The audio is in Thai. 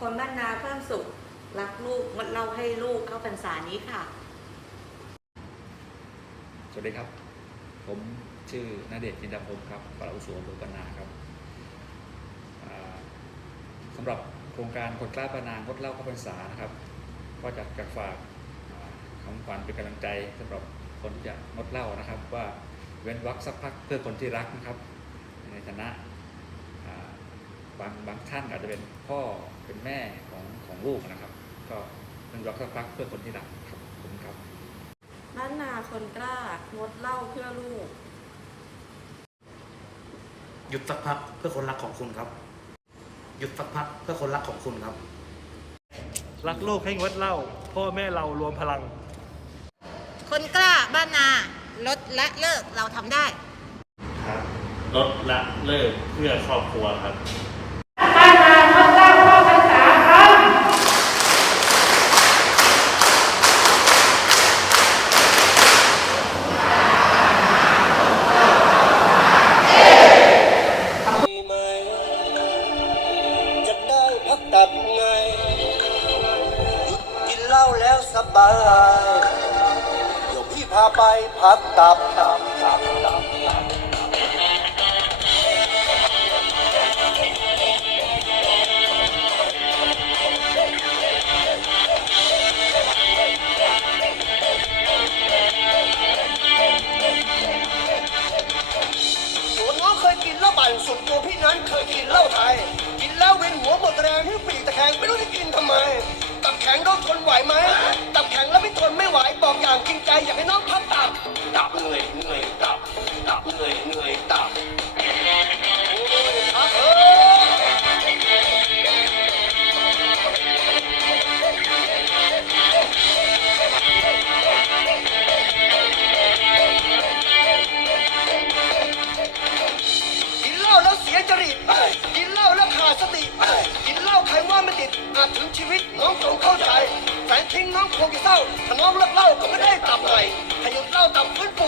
คนบ้านนาเพิ่มสุข รักลูกงดเล่าให้ลูกเข้าพรรษานี้ค่ะ สวัสดีครับ ผมชื่อนาเดชจินดาพงศ์ครับปลัดอุสอำเภอปนาครับอ่าสำหรับโครงการคนกล้าปนางดเล่าเข้าพรรษานะครับ ก็จะจะฝากอ่าคำขวัญเป็นกำลังใจสำหรับคนที่จะงดเล่านะครับ ว่าเว้นวรรคสักพักเพื่อคนที่รักนะครับ ในฐานะ บางบางท่านอาจจะเป็นพ่อเป็นแม่ของของลูกนะครับ ก็เว้นวรรคสักพักเพื่อคนที่รักครับขอบคุณครับบ้านนาคนกล้างดเหล่าเพื่อลูก หยุดสักพักเพื่อคนรักของคุณครับ หยุดสักพักเพื่อคนรักของคุณครับ รักโลกให้งดเหล้าพ่อแม่เรารวมพลัง คนกล้าบ้านนาลดและเลิกเราทำได้ ครับลดละเลิกเพื่อครอบครัวครับ ตับไงหยุดกินเหล้าแล้วสบาย เดี๋ยวพี่พาไปพักตับตับตับ ปั่นสุดตัวพี่นั้นเคยกินเหล้าไทย กินแล้วเวียนหัวหมดแรงที่ปีกตะแคงไม่รู้จะกินทำไม ตับแข็งก็ทนไหวไหม ตับแข็งแล้วไม่ทนไม่ไหวบอกอย่างจริงใจอยากให้น้องพักตับ ตับเหนื่อยเหนื่อย กินเหล้าแล้วขาดสติ กินเหล้าใครว่าไม่ติดอาจถึงชีวิตน้องจงเข้าใจแฟนทิ้งน้องคงจะเศร้าถ้าน้องเลิกเหล้าก็ไม่ได้ตับไหลถ้ายุดเหล้าตับฟื้นฟู